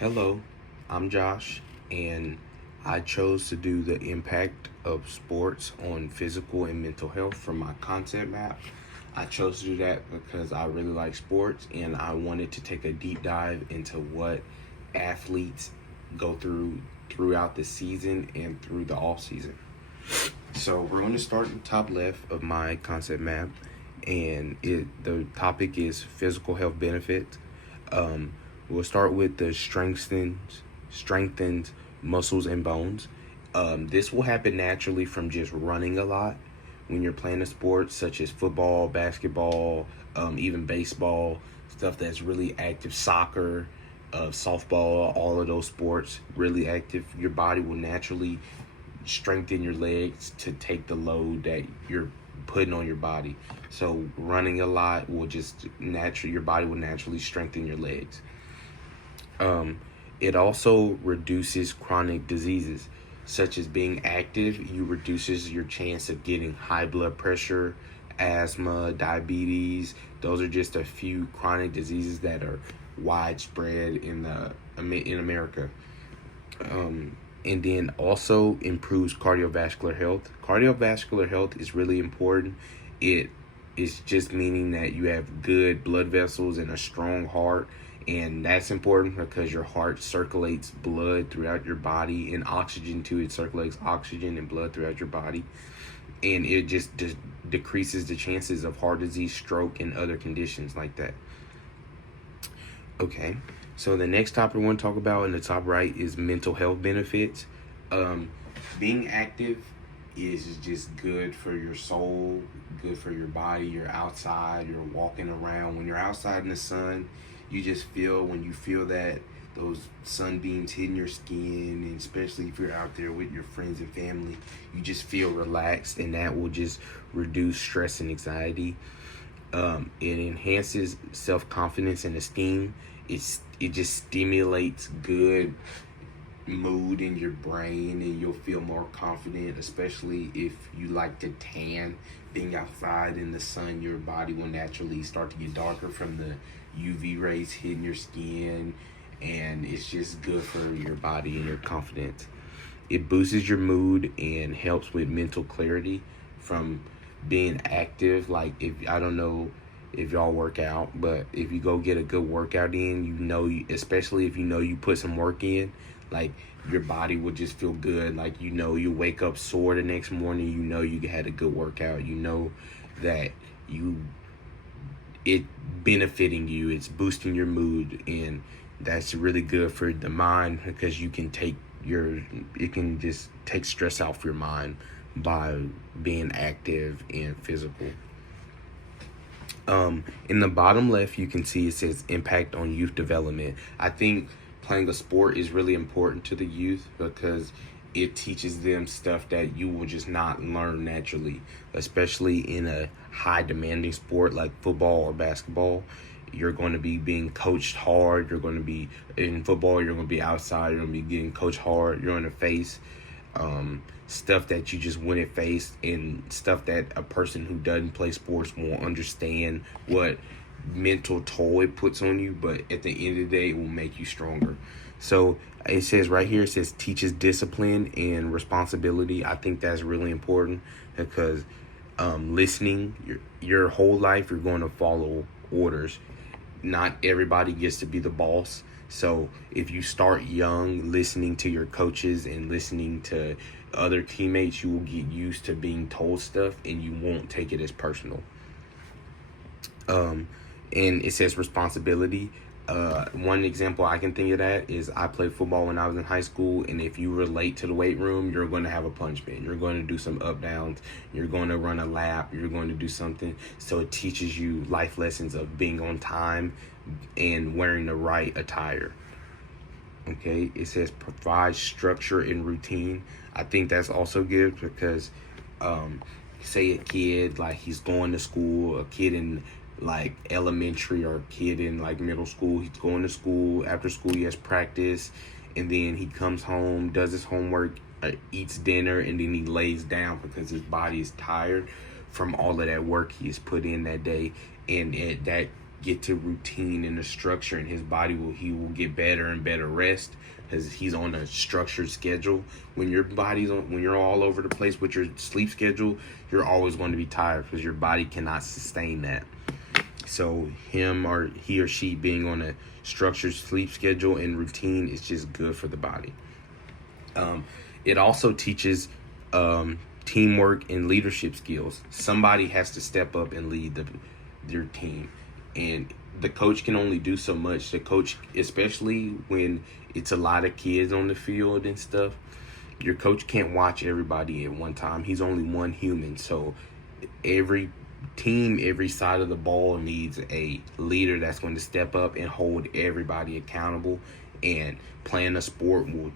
Hello, I'm Josh, and I chose to do the impact of sports on physical and mental health for my content map. I chose to do that because I really like sports and I wanted to take a deep dive into what athletes go throughout the season and through the off season. So we're going to start in the top left of my concept map, and the topic is physical health benefits. Um, we'll start with the strengthened muscles and bones. This will happen naturally from just running a lot when you're playing a sport such as football, basketball, even baseball, stuff that's really active, soccer, softball, all of those sports really active. Your body will naturally strengthen your legs to take the load that you're putting on your body. So running a lot will just naturally, your body will naturally strengthen your legs. It also reduces chronic diseases such as being active. You reduces your chance of getting high blood pressure, asthma, diabetes. Those are just a few chronic diseases that are widespread in America. And then also improves cardiovascular health. Cardiovascular health is really important. It is just meaning that you have good blood vessels and a strong heart, and that's important because your heart circulates blood throughout your body and oxygen too. It circulates oxygen and blood throughout your body, and it just decreases the chances of heart disease, stroke, and other conditions like that. Okay, so the next topic we want to talk about in the top right is mental health benefits. Being active is just good for your soul, good for your body. You're outside, you're walking around. When you're outside in the sun, you just feel, when you feel that those sunbeams hitting your skin, and especially if you're out there with your friends and family, you just feel relaxed, and that will just reduce stress and anxiety. It enhances self-confidence and esteem. It just stimulates good mood in your brain, and you'll feel more confident, especially if you like to tan. Being outside in the sun, your body will naturally start to get darker from the UV rays hitting your skin, and it's just good for your body and your confidence. It boosts your mood and helps with mental clarity from being active. Like, if I don't know if y'all work out, but if you go get a good workout in, especially if you put some work in, like, your body will just feel good. Like, you wake up sore the next morning, you had a good workout, that it benefiting you, it's boosting your mood, and that's really good for the mind because it can just take stress off your mind by being active and physical. In the bottom left, you can see it says impact on youth development. I think playing a sport is really important to the youth because it teaches them stuff that you will just not learn naturally, especially in a high demanding sport like football or basketball. You're going to be being coached hard. You're going to be in football, you're going to be outside, you're going to be getting coached hard. You're going to face stuff that you just wouldn't face, and stuff that a person who doesn't play sports won't understand what mental toll it puts on you, but at the end of the day, it will make you stronger. So it says right here, it says teaches discipline and responsibility. I think that's really important because listening, your whole life, you're going to follow orders. Not everybody gets to be the boss. So if you start young, listening to your coaches and listening to other teammates, you will get used to being told stuff and you won't take it as personal. And it says responsibility. One example I can think of that is I played football when I was in high school, and if you relate to the weight room, you're going to have a punishment. You're going to do some up downs. You're going to run a lap. You're going to do something. So it teaches you life lessons of being on time and wearing the right attire. Okay, it says provide structure and routine. I think that's also good because say a kid, like, he's going to school, a kid in like elementary or a kid in like middle school, he's going to school, after school he has practice, and then he comes home, does his homework, eats dinner, and then he lays down because his body is tired from all of that work he has put in that day, and that get to routine and a structure, and he will get better and better rest because he's on a structured schedule. When when you're all over the place with your sleep schedule, you're always going to be tired because your body cannot sustain that. So he or she being on a structured sleep schedule and routine is just good for the body. It also teaches teamwork and leadership skills. Somebody has to step up and lead their team, and the coach can only do so much. The coach, especially when it's a lot of kids on the field and stuff, your coach can't watch everybody at one time. He's only one human, so every team, every side of the ball needs a leader that's going to step up and hold everybody accountable. And playing a sport will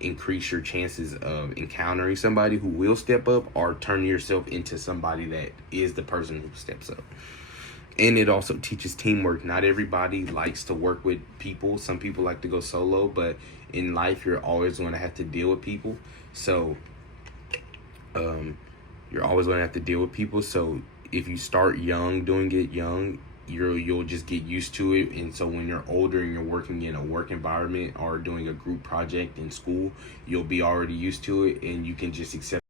increase your chances of encountering somebody who will step up, or turn yourself into somebody that is the person who steps up. And it also teaches teamwork. Not everybody likes to work with people. Some people like to go solo, but in life you're always going to have to deal with people. So you're always going to have to deal with people. So if you start young, doing it young, you'll just get used to it. And so when you're older and you're working in a work environment or doing a group project in school, you'll be already used to it, and you can just accept